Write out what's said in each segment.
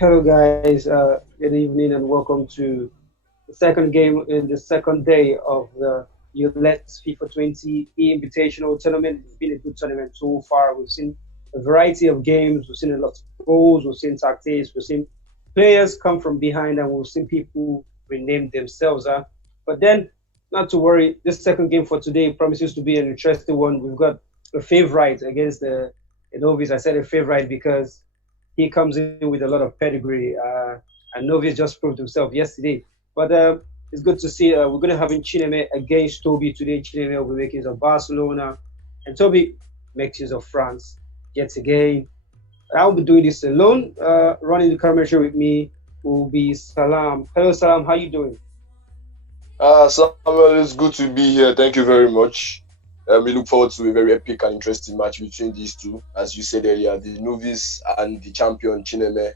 Hello, guys. Good evening, and welcome to the second game in the second day of the ULES FIFA 20 e-invitational tournament. It's been a good tournament so far. We've seen a variety of games. We've seen a lot of goals. We've seen tactics. We've seen players come from behind, and we've seen people rename themselves. But then, not to worry. This second game for today promises to be an interesting one. We've got a favorite against the novice. I said a favorite because he comes in with a lot of pedigree. And Novice just proved himself yesterday. But it's good to see. We're going to have in Chineme against Toby today. Chineme will be making use of Barcelona, and Toby makes use of France yet again. I'll be doing this alone. Running the commentary with me will be Salam. Hello, Salam. How you doing? Samuel, it's good to be here. Thank you very much. We look forward to a very epic and interesting match between these two. As you said earlier, the novice and the champion Chineme,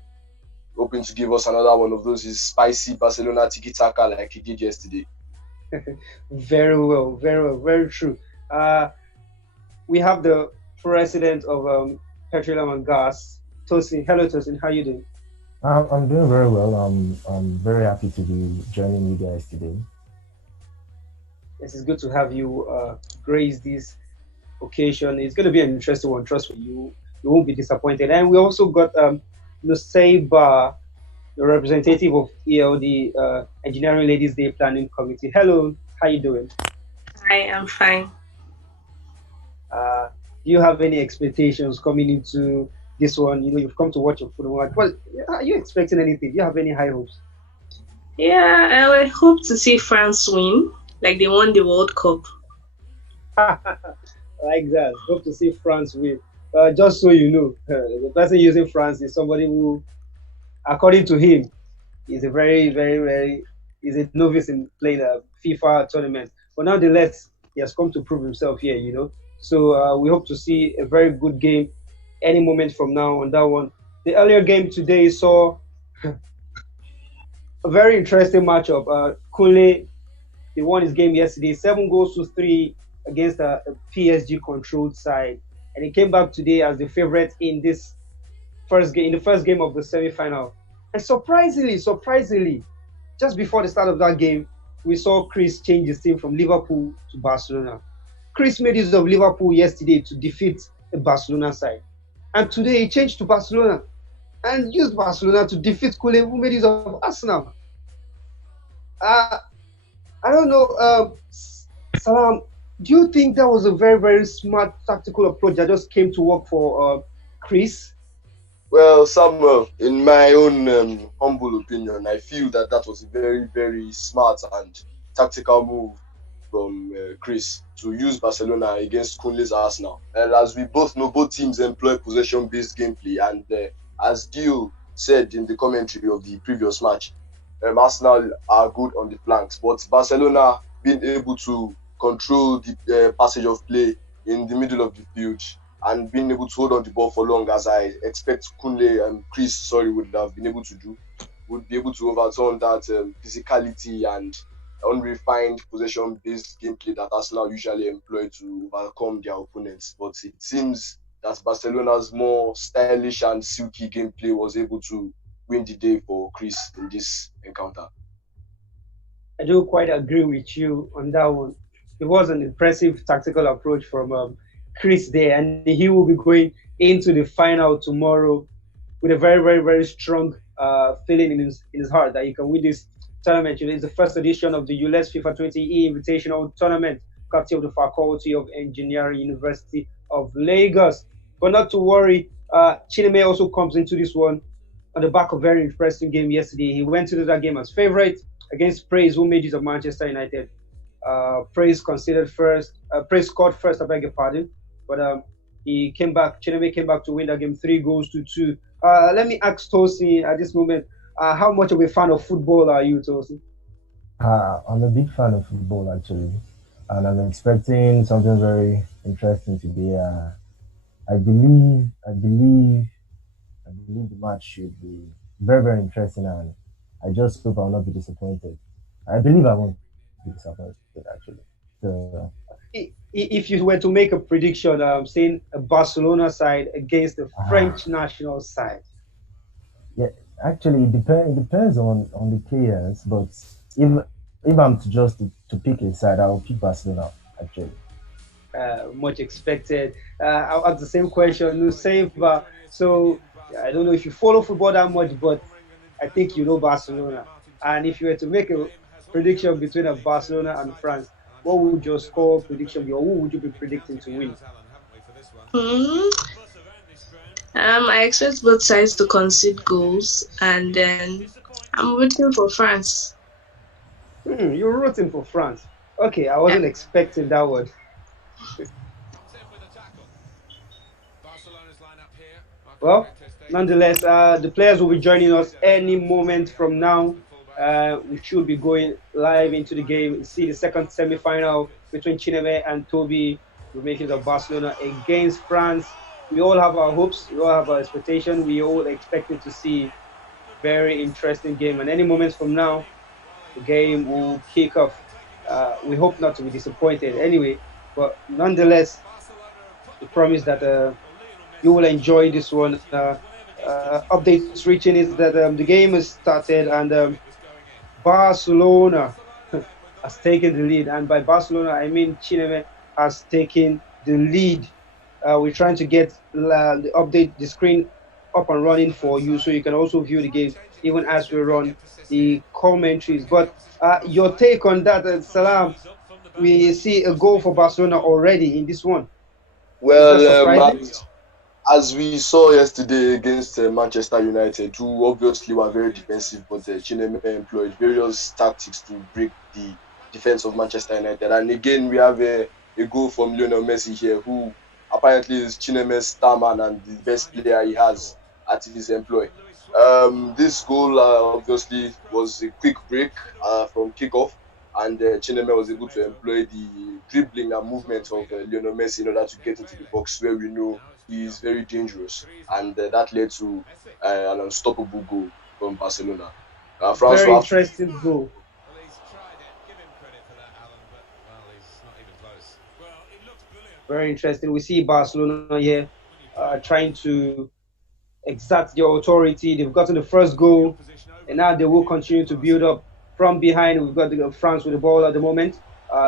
hoping to give us another one of those spicy Barcelona tiki-taka like he did yesterday. Very well, very true. We have the president of Petroleum and Gas, Tosin. Hello, Tosin. How you doing? I'm doing very well. I'm very happy to be joining you guys today. Yes, it's good to have you grace this occasion. It's going to be an interesting one. Trust me, you won't be disappointed. And we also got Nusaiba, the representative of ELD Engineering Ladies Day Planning Committee. Hello, how you doing? Hi, I'm fine. Do you have any expectations coming into this one? You know, you've come to watch a football match. Well, are you expecting anything? Do you have any high hopes? Yeah, I would hope to see France win, like they won the World Cup. Like that. Hope to see France win. Just so you know, the person using France is somebody who, according to him, is a is a novice in playing a FIFA tournament. But nonetheless, he has come to prove himself here, you know. So we hope to see a very good game any moment from now on that one. The earlier game today saw a very interesting matchup. Kunle, he won his game yesterday, 7 goals to 3 against a PSG controlled side. And he came back today as the favorite in this the first game of the semi-final. And surprisingly, just before the start of that game, we saw Chris change his team from Liverpool to Barcelona. Chris made use of Liverpool yesterday to defeat the Barcelona side. And today he changed to Barcelona and used Barcelona to defeat Kule, who made use of Arsenal. I don't know, Salam, do you think that was a very smart tactical approach that just came to work for Chris? Well, Samuel, in my own humble opinion, I feel that was a very smart and tactical move from Chris to use Barcelona against Kunle's Arsenal. And as we both know, both teams employ possession-based gameplay. And as Dio said in the commentary of the previous match, Arsenal are good on the flanks, but Barcelona being able to control the passage of play in the middle of the field and being able to hold on the ball for long, as I expect Kunle and Chris, would have been able to do, would be able to overturn that physicality and unrefined possession-based gameplay that Arsenal usually employ to overcome their opponents. But it seems that Barcelona's more stylish and silky gameplay was able to win the day for Chris in this encounter. I do quite agree with you on that one. It was an impressive tactical approach from Chris there, and he will be going into the final tomorrow with a very strong feeling in his heart that he can win this tournament. It's the first edition of the ULES FIFA 20 e-invitational tournament, courtesy of the Faculty of Engineering, University of Lagos. But not to worry, Chineme also comes into this one on the back of a very interesting game yesterday. He went into that game as favorite against Praise, who made use of Manchester United. Praise scored first, I beg your pardon. But Chineme came back to win that game 3 goals to 2. Let me ask Tosin at this moment, how much of a fan of football are you, Tosin? I'm a big fan of football actually, and I'm expecting something very interesting today. I believe the match should be very interesting, and I just hope I'll not be disappointed. I believe I won't be disappointed actually. So, if you were to make a prediction, saying a Barcelona side against the French national side. yeah, Actually, it depends on the players, but if I'm to just to pick a side, I will pick Barcelona. Actually, Much expected. I'll ask the same question, no same. So I don't know if you follow football that much, but I think you know Barcelona. And if you were to make a prediction between a Barcelona and France, what would your score prediction be, or who would you be predicting to win? Hmm. I expect both sides to concede goals, and then I'm rooting for France. You're rooting for France. Okay, I Yeah. wasn't expecting that one. Well, nonetheless, the players will be joining us any moment from now. We should be going live into the game. See the second semi-final between Chineme and Toby. We're making the Barcelona against France. We all have our hopes. We all have our expectation. We all expected to see very interesting game. And any moments from now, the game will kick off. We hope not to be disappointed anyway. But nonetheless, we promise that you will enjoy this one. Updates reaching is that the game has started and Barcelona has taken the lead. And by Barcelona, I mean Chineme has taken the lead. We're trying to get the screen up and running for you so you can also view the game even as we run the commentaries. But your take on that, Salam, we see a goal for Barcelona already in this one. Is that Well, surprising? as we saw yesterday against Manchester United, who obviously were very defensive, but Chineme employed various tactics to break the defense of Manchester United. And again, we have a goal from Lionel Messi here, who apparently is Chineme's star man and the best player he has at his employ. This goal obviously was a quick break from kickoff, and Chineme was able to employ the dribbling and movement of Lionel Messi in order to get into the box where we know he is very dangerous, and that led to an unstoppable goal from Barcelona. France Very will have to. interesting goal. Very interesting. We see Barcelona here trying to exert their authority. They've gotten the first goal, and now they will continue to build up from behind. We've got France with the ball at the moment,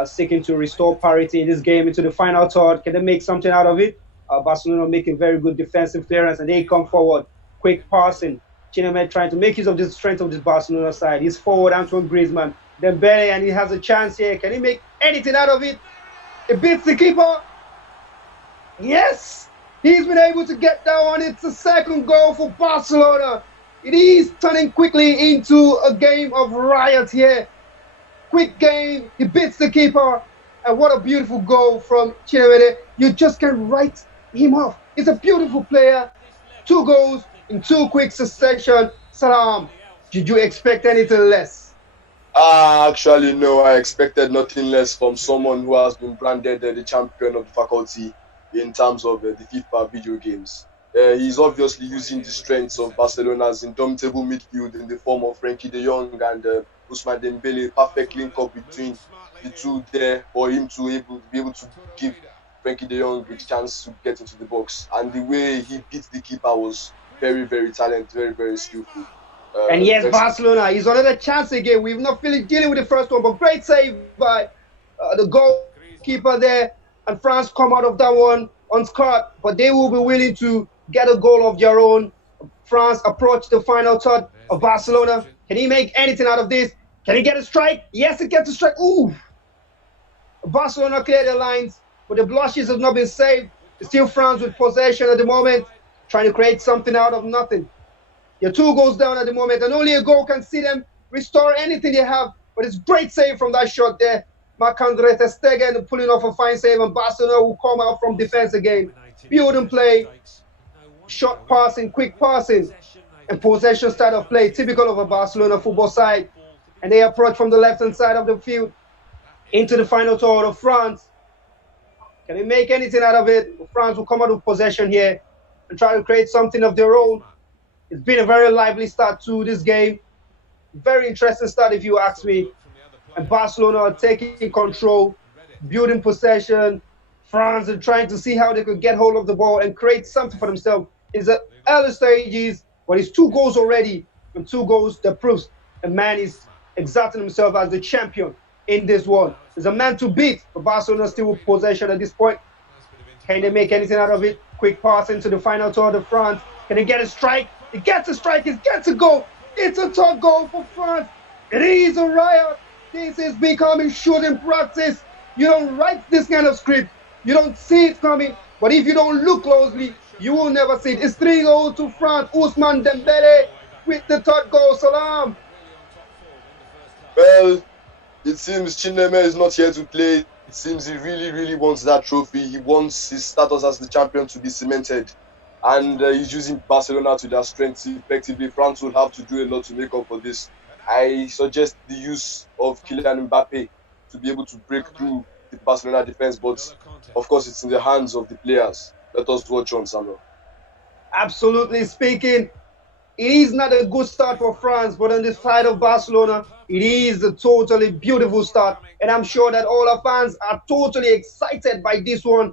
seeking to restore parity in this game into the final third. Can they make something out of it? Barcelona making very good defensive clearance, and they come forward. Quick passing. Chineme trying to make use of the strength of this Barcelona side. He's forward, Antoine Griezmann. Dembele, and he has a chance here. Can he make anything out of it? It beats the keeper. Yes! He's been able to get that one. It's a second goal for Barcelona. It is turning quickly into a game of riot here. Quick game. He beats the keeper. And what a beautiful goal from Chineme. You just can't write him off. He's a beautiful player. 2 goals in 2 quick succession. Salam, did you expect anything less? Actually, no. I expected nothing less from someone who has been branded the champion of the faculty in terms of the FIFA video games. He's obviously using the strengths of Barcelona's indomitable midfield in the form of Frenkie de Jong and Ousmane Dembele. Perfect link up between the two there for him to be able to give Frenkie de Jong a chance to get into the box. And the way he beat the keeper was very, very talented, very, very skillful. And yes, Barcelona is another chance again. We've not finished dealing with the first one, but great save by the goalkeeper there. And France come out of that one unscarred, but they will be willing to get a goal of their own. France approach the final third of Barcelona. Can he make anything out of this? Can he get a strike? Yes, he gets a strike. Ooh! Barcelona clear the lines, but the blushes have not been saved. It's still France with possession at the moment, trying to create something out of nothing. They're 2 goals down at the moment, and only a goal can see them restore anything they have. But it's great save from that shot there. Marc-Andre ter Stegen pulling off a fine save, and Barcelona will come out from defense again. Build and play, short passing, quick passing, and possession style of play, typical of a Barcelona football side. And they approach from the left-hand side of the field into the final third of France. Can they make anything out of it? France will come out of possession here and try to create something of their own. It's been a very lively start to this game. Very interesting start, if you ask me. And Barcelona are taking control, building possession. France are trying to see how they could get hold of the ball and create something for themselves. It's the early stages, but it's 2 goals already. and 2 goals. That proves a man is exerting himself as the champion in this one. There's a man to beat, but Barcelona still with possession at this point. Can they make anything out of it? Quick pass into the final Tour de France. Can they get a strike? He gets a strike. He gets a goal. It's a top goal for France. It is a riot. This is becoming shooting practice. You don't write this kind of script. You don't see it coming. But if you don't look closely, you will never see it. It's 3-0 to France. Ousmane Dembele with the third goal. Salam. Well, it seems Chineme is not here to play. It seems he really, really wants that trophy. He wants his status as the champion to be cemented. And he's using Barcelona to their strength effectively. France will have to do a lot to make up for this. I suggest the use of Kylian Mbappe to be able to break through the Barcelona defense. But, of course, it's in the hands of the players. Let us watch on, Samuel. Absolutely speaking, it is not a good start for France, but on the side of Barcelona, it is a totally beautiful start. And I'm sure that all our fans are totally excited by this one.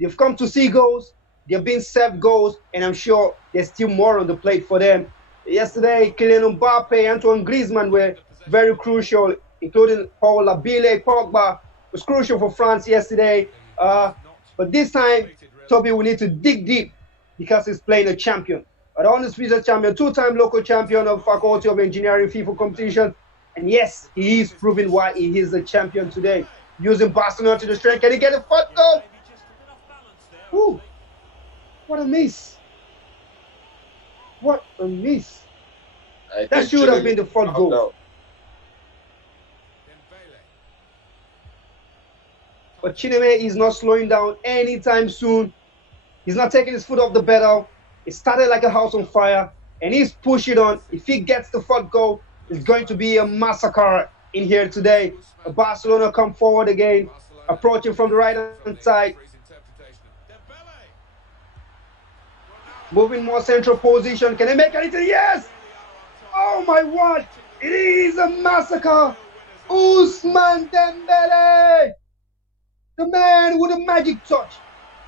They've come to see goals. They've been served goals. And I'm sure there's still more on the plate for them. Yesterday, Kylian Mbappe, Antoine Griezmann were very crucial, including Paul Labile, Pogba was crucial for France yesterday. But this time, Toby will need to dig deep because he's playing a champion. An undisputed champion, 2-time local champion of Faculty of Engineering FIFA competition. And yes, he is proving why he is a champion today. Using Barcelona to the strength. Can he get a foot goal? Ooh, what a miss. What a miss. That should have been the fourth goal. But Chineme is not slowing down anytime soon. He's not taking his foot off the pedal. It started like a house on fire, and he's pushing on. If he gets the fourth goal, it's going to be a massacre in here today. Barcelona come forward again, approaching from the right-hand side. Moving more central position. Can they make anything? Yes! Oh my word! It is a massacre! Ousmane Dembele! The man with a magic touch.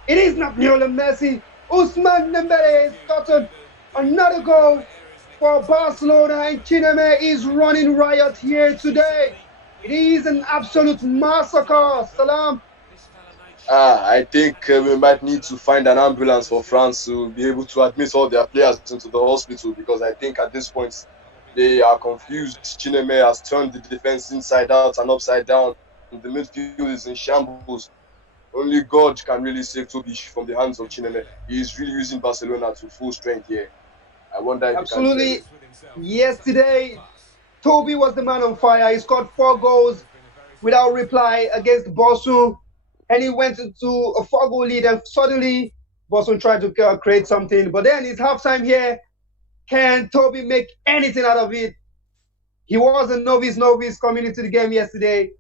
It is not Lionel Messi. Ousmane Dembele has gotten another goal for Barcelona, and Chineme is running riot here today. It is an absolute massacre. Salam. I think we might need to find an ambulance for France to be able to admit all their players into the hospital, because I think at this point they are confused. Chineme has turned the defense inside out and upside down. The midfield is in shambles. Only God can really save Toby from the hands of Chineme. He is really using Barcelona to full strength here. I wonder if absolutely. Yesterday, Toby was the man on fire. He scored 4 goals without reply against Bosun, and he went into a 4-goal lead. And suddenly, Bosun tried to create something. But then it's halftime here. Can Toby make anything out of it? He was a novice coming into the game yesterday,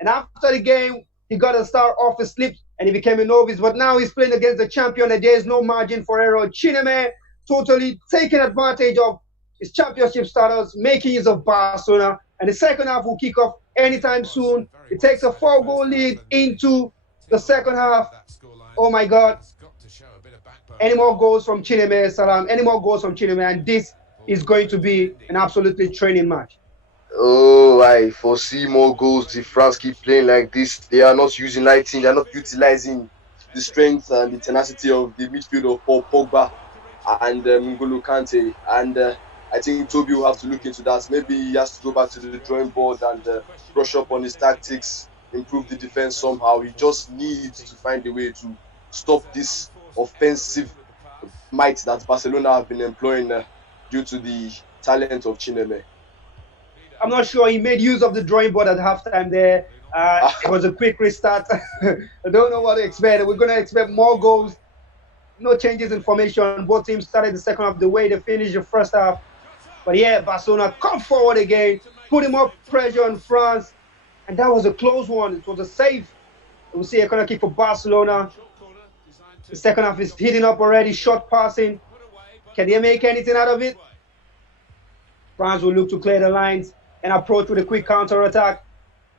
and after the game, he got a start off his slip and he became a novice. But now he's playing against the champion, and there is no margin for error. Chineme totally taking advantage of his championship status, making use of Barcelona. And the second half will kick off anytime soon. It takes a 4-goal lead into the second half. Oh my God. Any more goals from Chineme, Salam? Any more goals from Chineme? And this is going to be an absolutely training match. Oh, I foresee more goals if France keep playing like this. They are not uniting, they are not utilizing the strength and the tenacity of the midfield of Paul Pogba and N'Golo Kante. And I think Toby will have to look into that. Maybe he has to go back to the drawing board and brush up on his tactics, improve the defense somehow. He just needs to find a way to stop this offensive might that Barcelona have been employing due to the talent of Chineme. I'm not sure he made use of the drawing board at halftime there. It was a quick restart. I don't know what to expect. We're going to expect more goals. No changes in formation. Both teams started the second half the way they finished the first half. But yeah, Barcelona come forward again, putting more pressure on France. And that was a close one. It was a save. We'll see a corner kick for Barcelona. The second half is heating up already. Short passing. Can they make anything out of it? France will look to clear the lines and approach with a quick counter-attack.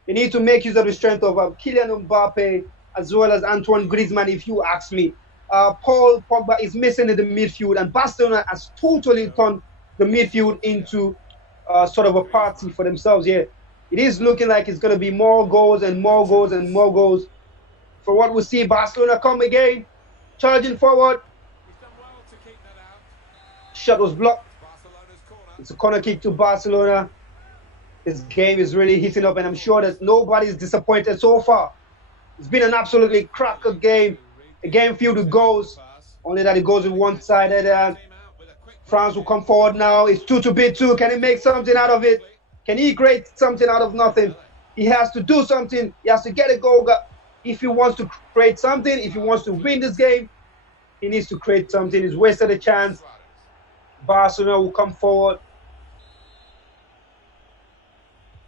They need to make use of the strength of Kylian Mbappe as well as Antoine Griezmann, if you ask me. Paul Pogba is missing in the midfield, and Barcelona has totally turned the midfield into sort of a party for themselves here. It is looking like it's going to be more goals and more goals and more goals. For what we see, Barcelona come again, charging forward. Shot was blocked. It's a corner kick to Barcelona. This game is really heating up, and I'm sure that nobody's disappointed so far. It's been an absolutely cracker game. A game filled with goals. Only that it goes with one-sided. France will come forward now. It's 2-2. Can he make something out of it? Can he create something out of nothing? He has to do something. He has to get a goal. If he wants to create something, if he wants to win this game, he needs to create something. He's wasted a chance. Barcelona will come forward.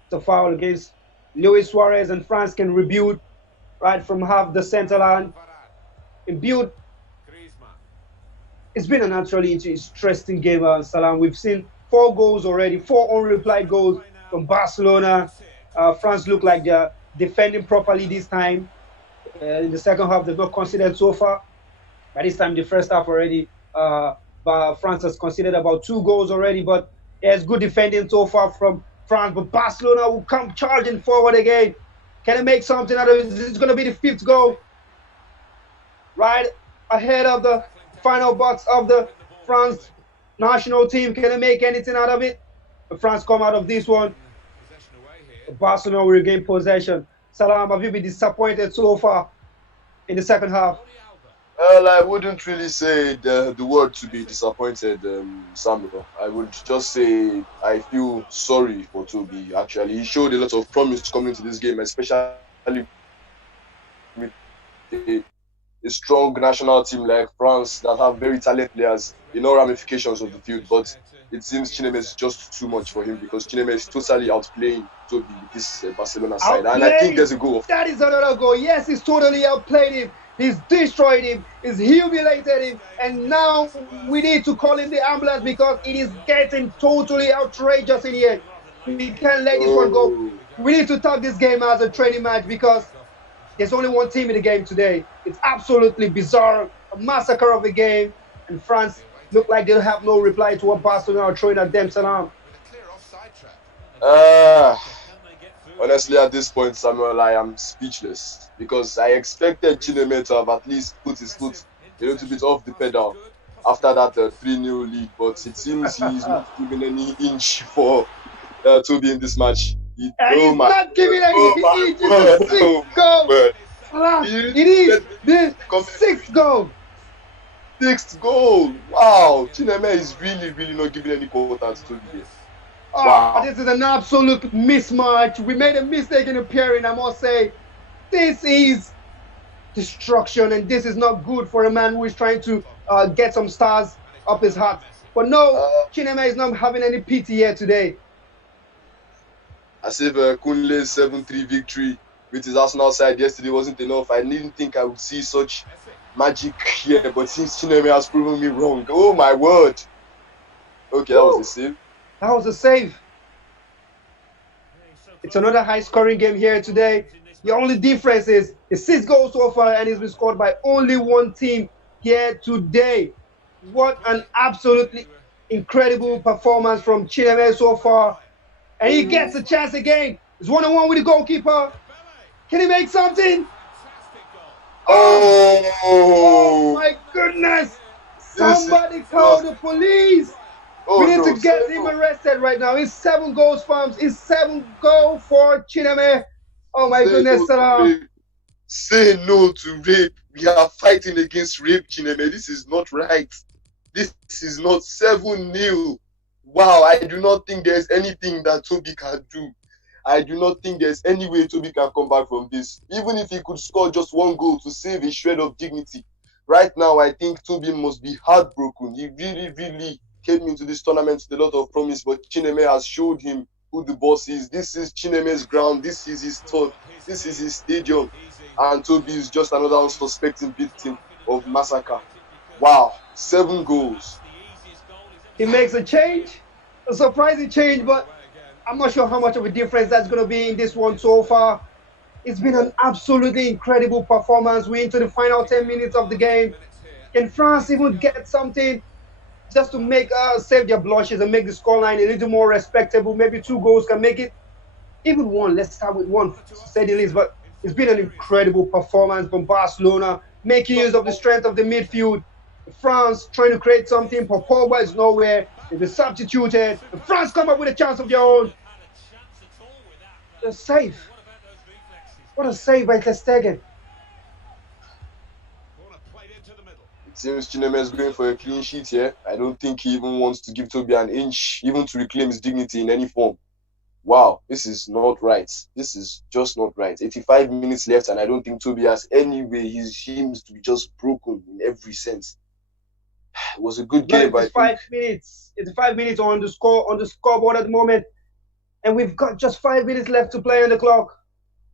It's a foul against Luis Suarez, and France can rebuild right from half the center line. And build. It's been an actually interesting game, Salam. We've seen 4 goals already, 4 unreplied goals from Barcelona. France look like they're defending properly this time. In the second half, they've not conceded so far. By this time, the first half already, but France has conceded about 2 goals already. But there's good defending so far from France. But Barcelona will come charging forward again. Can they make something out of it? This is going to be the 5th goal. Right ahead of the final box of the France national team. Can they make anything out of it? But France come out of this one. Barcelona will regain possession. Salam, have you been disappointed so far in the second half? Well, I wouldn't really say the word to be disappointed, Samuel. I would just say I feel sorry for Toby, actually. He showed a lot of promise coming into this game, especially with a strong national team like France that have very talented players in all ramifications of the field. But it seems Chineme is just too much for him, because Chineme is totally outplaying Toby with this Barcelona side. And I think there's a goal. That is another goal. Yes, he's totally outplayed him. He's destroyed him. He's humiliated him. And now we need to call in the ambulance, because it is getting totally outrageous in here. We can't let this one go. We need to talk this game as a training match, because there's only one team in the game today. It's absolutely bizarre. A massacre of the game. And France look like they'll have no reply to what Barcelona are throwing at them, Salam. Honestly, at this point, Samuel, I am speechless, because I expected Chineme to have at least put his foot a little bit off the pedal after that 3-0 lead, but it seems he's not giving any inch for Toby in this match. He's not giving any inch. It's a 6th goal. It is the 6th goal. 6th goal. Wow. Chineme is really not giving any quota to Toby here. Wow. This is an absolute mismatch. We made a mistake in appearing, I must say. This is destruction, and this is not good for a man who is trying to get some stars up his hat. But no, Chineme is not having any pity here today. As if Kunle's 7-3 victory with his Arsenal side yesterday wasn't enough. I didn't think I would see such magic here, but since Chineme has proven me wrong. Oh my word. Okay, that was a save. That was a save. It's another high-scoring game here today. The only difference is it's 6 goals so far, and it's been scored by only one team here today. What an absolutely incredible performance from Chineme so far. And he gets a chance again. It's 1-on-1 with the goalkeeper. Can he make something? Oh my goodness. Somebody call the police. We need to get him arrested right now. It's 7 goals, fams. It's 7 goals for Chineme. Oh my goodness, Salam. Say no to rape. We are fighting against rape, Chineme. This is not right. This is not 7-0. Wow, I do not think there's anything that Toby can do. I do not think there's any way Toby can come back from this. Even if he could score just 1 goal to save a shred of dignity. Right now, I think Toby must be heartbroken. He really came into this tournament with a lot of promise, but Chineme has showed him who the boss is. This is Chineme's ground. This is his turf. This is his stadium. And Toby is just another unsuspecting victim of massacre. Wow, 7 goals. He makes a change, a surprising change, but I'm not sure how much of a difference that's going to be in this one so far. It's been an absolutely incredible performance. We're into the final 10 minutes of the game. Can France even get something? just to make save their blushes and make the scoreline a little more respectable. Maybe 2 goals can make it. Even one. Let's start with one, to say the least. But it's been an incredible performance from Barcelona, making use of the strength of the midfield. France trying to create something. Pogba is nowhere. They've been substituted. And France come up with a chance of their own. The save. What a save by Ter Stegen. It seems Chineme is going for a clean sheet here. I don't think he even wants to give Toby an inch, even to reclaim his dignity in any form. Wow, this is not right. This is just not right. 85 minutes left, and I don't think Toby has any way. He seems to be just broken in every sense. It was a good game, but 5 minutes. It's 5 minutes on the scoreboard at the moment, and we've got just 5 minutes left to play on the clock.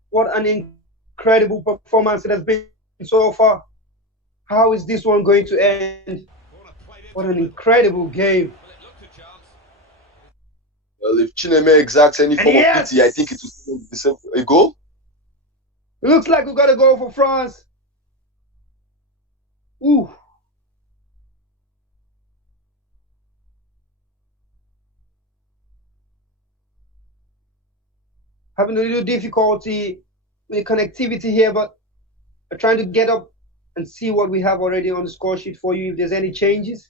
What an incredible performance it has been so far. How is this one going to end? What an incredible game. Well, if Chineme exacts any form of pity, I think it will be a goal. It looks like we got a goal for France. Ooh. Having a little difficulty with the connectivity here, but I'm trying to get up and see what we have already on the score sheet for you, if there's any changes.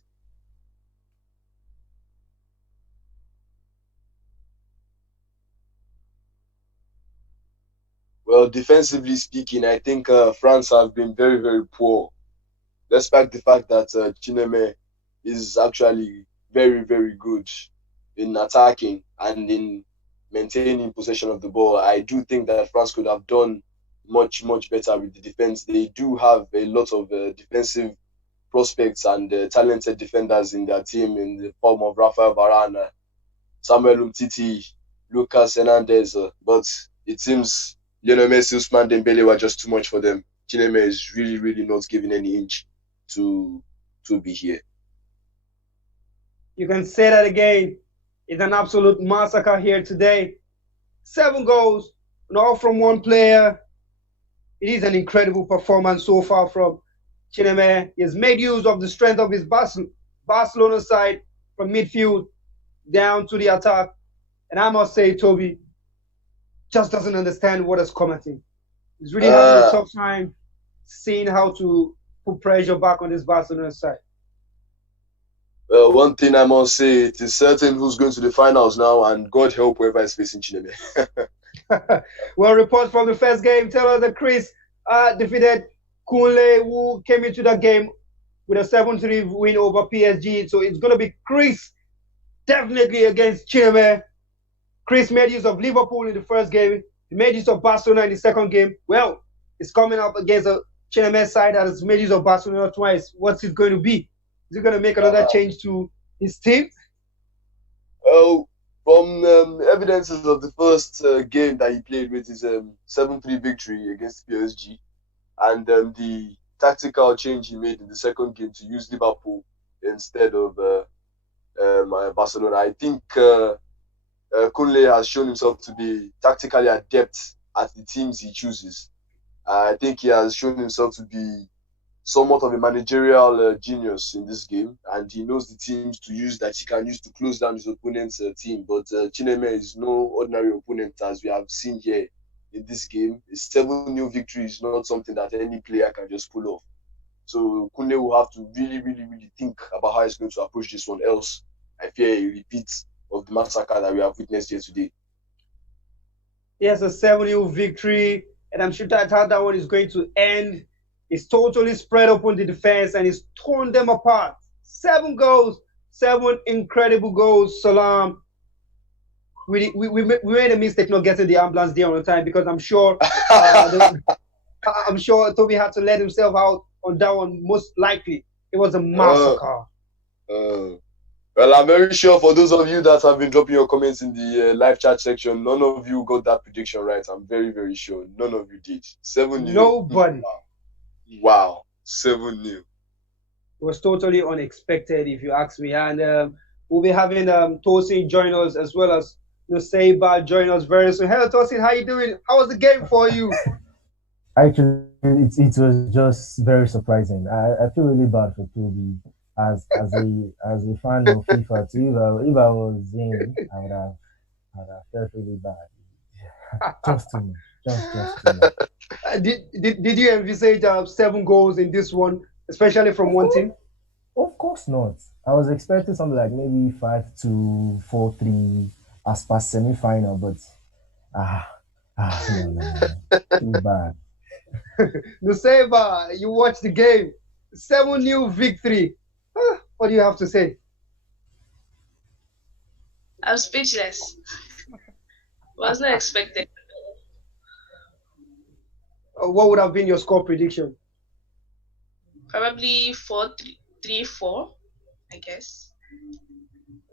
Well, defensively speaking, I think France have been very, very poor. Despite the fact that Chineme is actually very, very good in attacking and in maintaining possession of the ball, I do think that France could have done much, much better with the defense. They do have a lot of defensive prospects and talented defenders in their team in the form of Rafael Varane, Samuel Umtiti, Lucas Hernandez, but it seems Lionel Messi, Ousmane Dembele were just too much for them. Chineme is really, really not giving any inch to be here. You can say that again. It's an absolute massacre here today. 7 goals, and all from one player. It is an incredible performance so far from Chineme. He has made use of the strength of his Barcelona side from midfield down to the attack. And I must say, Toby just doesn't understand what has come at him. He's really having a tough time seeing how to put pressure back on this Barcelona side. Well, one thing I must say, it is certain who's going to the finals now, and God help whoever is facing Chineme. Well, reports from the first game tell us that Chris defeated Kunle, who came into that game with a 7-3 win over PSG. So it's going to be Chris definitely against Chineme. Chris made use of Liverpool in the first game. He made use of Barcelona in the second game. Well, it's coming up against a Chineme side that has made use of Barcelona twice. What's it going to be? Is he going to make another change to his team? Oh, from evidences of the first game that he played with his 7-3 victory against PSG, and the tactical change he made in the second game to use Liverpool instead of Barcelona, I think Kunle has shown himself to be tactically adept at the teams he chooses. I think he has shown himself to be somewhat of a managerial genius in this game, and he knows the teams to use that he can use to close down his opponent's team. But Chineme is no ordinary opponent, as we have seen here in this game. A 7-0 victory is not something that any player can just pull off. So Kunle will have to really, really, really think about how he's going to approach this one. Else, I fear a repeat of the massacre that we have witnessed here today. Yes, a 7-0 victory, and I'm sure that how that one is going to end. He's totally spread open the defense and he's torn them apart. 7 goals, 7 incredible goals. Salam. We made a mistake not getting the ambulance there on time, because I'm sure Toby had to let himself out on that one. Most likely, it was a massacre. Well, I'm very sure for those of you that have been dropping your comments in the live chat section, none of you got that prediction right. I'm very, very sure none of you did. 7-0. Nobody. Wow, 7-0. It was totally unexpected, if you ask me. And we'll be having Tosin join us, as well as Seiba join us very soon. Hello, Tosin, how you doing? How was the game for you? Actually, it was just very surprising. I feel really bad for Toby. as a fan of FIFA too, if I was in, I would have felt really bad. Just too much. Just too much. Did you envisage 7 goals in this one, especially from one team? Of course not. I was expecting something like maybe 5-2, 4-3 as per semi-final, but ah no. Too bad. Nuseba, you watched the game. 7-0 victory. What do you have to say? I'm speechless. Was not expected. What would have been your score prediction? Probably 4-3-4, I guess.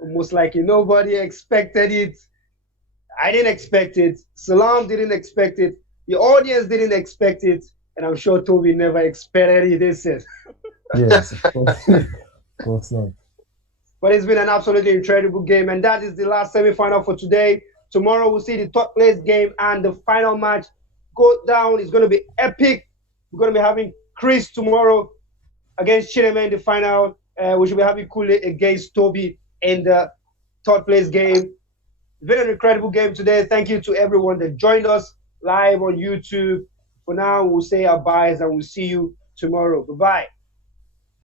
Most likely nobody expected it. I didn't expect it. Salam didn't expect it. The audience didn't expect it. And I'm sure Toby never expected it. They said. Yes, of course. Of course not. But it's been an absolutely incredible game. And that is the last semi-final for today. Tomorrow we'll see the third place game and the final match go down. It's going to be epic. We're going to be having Chris tomorrow against Chineme in the final. We should be having Kule against Toby in the third place game. It's been an incredible game today. Thank you to everyone that joined us live on YouTube. For now, we'll say our byes and we'll see you tomorrow. Bye-bye.